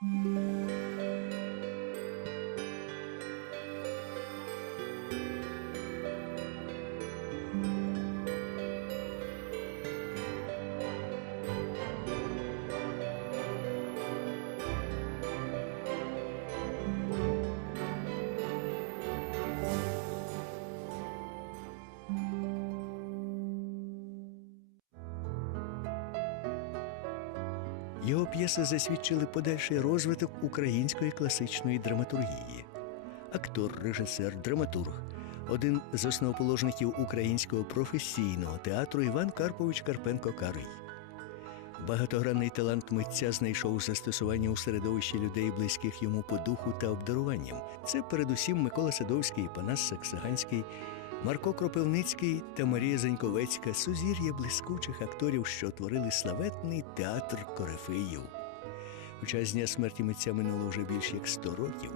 Música Його п'єси засвідчили подальший розвиток української класичної драматургії. Актор, режисер, драматург, один з основоположників українського професійного театру Іван Карпович Карпенко Карий. Багатогранний талант митця знайшов застосування у середовищі людей, близьких йому по духу та обдаруванням. Це передусім Микола Садовський, і Панас Саксаганський, Марко Кропивницький та Марія Заньковецька сузір'я блискучих акторів, що творили славетний театр корифеїв. Хоча з дня смерті митця минуло вже більш як 100 років,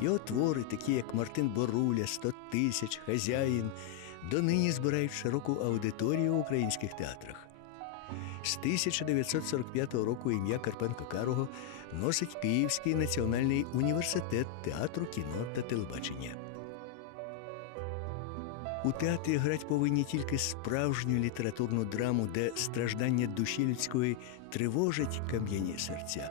його твори, такі як Мартин Боруля, «Сто тисяч, Хазяїн, донині збирають широку аудиторію в українських театрах. З 1945 року ім'я Карпенка Карого носить Київський національний університет театру, кіно та телебачення. У театрі грати повинні тільки справжню літературну драму, де страждання душі людської тривожить кам'яні серця.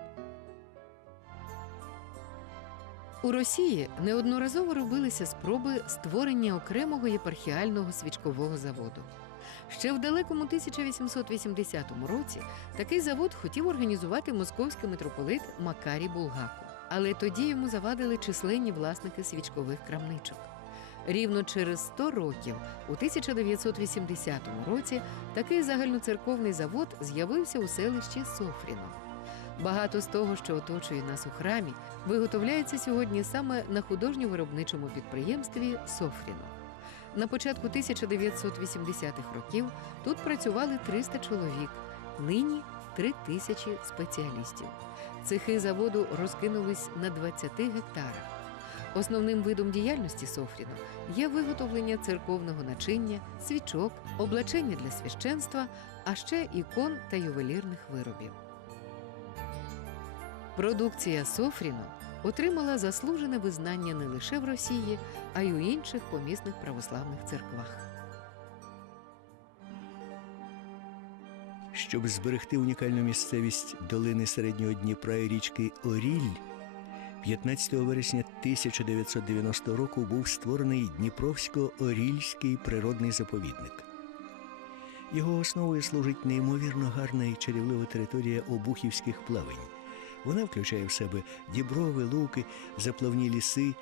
У Росії неодноразово робилися спроби створення окремого єпархіального свічкового заводу. Ще в далекому 1880 році такий завод хотів організувати московський митрополит Макарій Булгаку, але тоді йому завадили численні власники свічкових крамничок. Рівно через 100 років, у 1980 році, такий загальноцерковний завод з'явився у селищі Софріно. Багато з того, що оточує нас у храмі, виготовляється сьогодні саме на художньо-виробничому підприємстві Софріно. На початку 1980-х років тут працювали 300 чоловік, нині 3 тисячі спеціалістів. Цехи заводу розкинулись на 20 гектарах. Основним видом діяльності Софріно є виготовлення церковного начиння, свічок, облачення для священства, а ще ікон та ювелірних виробів. Продукція Софріно отримала заслужене визнання не лише в Росії, а й у інших помісних православних церквах. Щоб зберегти унікальну місцевість долини середнього Дніпра і річки Оріль, 15 вересня 1990 року був створений Дніпровсько-Орільський природний заповідник. Його основою служить неймовірно гарна і чарівлива територія обухівських плавень. Вона включає в себе діброви, луки, заплавні ліси.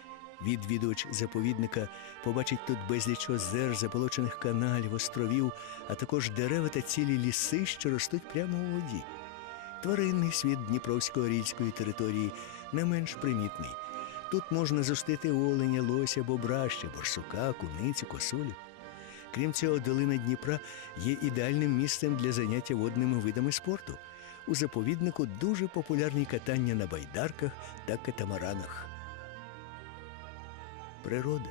Відвідувач заповідника побачить тут безліч озер, заболочених каналів, островів, а також дерева та цілі ліси, що ростуть прямо у воді. Тваринний світ Дніпровсько-Орільської території не менш примітний. Тут можна зустріти оленя, лося, бобраща, борсука, куницю, косулю. Крім цього, долина Дніпра є ідеальним місцем для заняття водними видами спорту. У заповіднику дуже популярні катання на байдарках та катамаранах. Природа,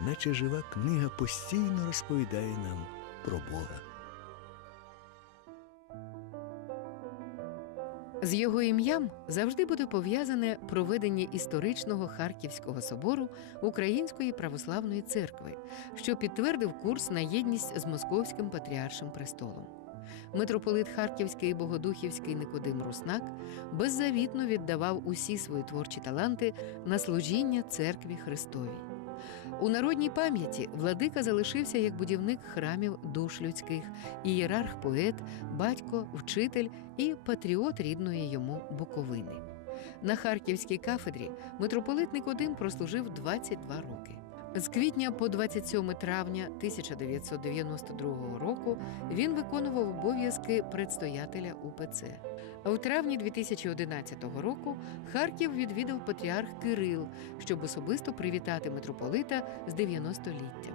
наче жива книга, постійно розповідає нам про Бога. З його ім'ям завжди буде пов'язане проведення історичного Харківського собору Української православної церкви, що підтвердив курс на єдність з Московським патріаршим престолом. Митрополит Харківський і Богодухівський Никодим Руснак беззавітно віддавав усі свої творчі таланти на служіння церкві Христовій. У народній пам'яті владика залишився як будівник храмів душ людських, ієрарх поет, батько, вчитель і патріот рідної йому Буковини. На Харківській кафедрі митрополит Никодим прослужив 22 роки. З квітня по 27 травня 1992 року він виконував обов'язки предстоятеля УПЦ. У травні 2011 року Харків відвідав патріарх Кирил, щоб особисто привітати митрополита з 90-літтям.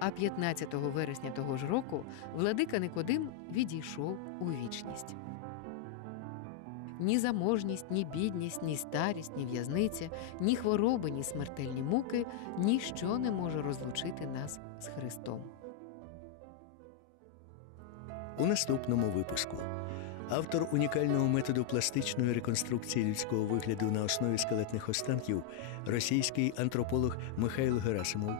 А 15 вересня того ж року владика Никодим відійшов у вічність. Ні заможність, ні бідність, ні старість, ні в'язниця, ні хвороби, ні смертельні муки ніщо не може розлучити нас з Христом. У наступному випуску Автор унікального методу пластичної реконструкції людського вигляду на основі скелетних останків, російський антрополог Михайло Герасимов.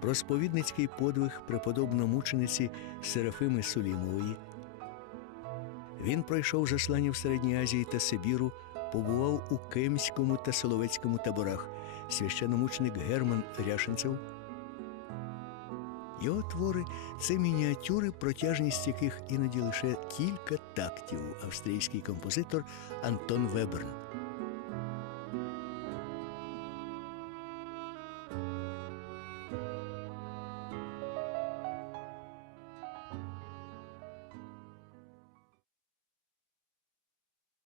Про сповідницький подвиг преподобно-мучениці Серафими Сулімової. Він пройшов заслання в Середній Азії та Сибіру, побував у Кемському та Соловецькому таборах, священомучник Герман Ряшенцев. Його твори це мініатюри, протяжність яких іноді лише кілька тактів, австрійський композитор Антон Веберн.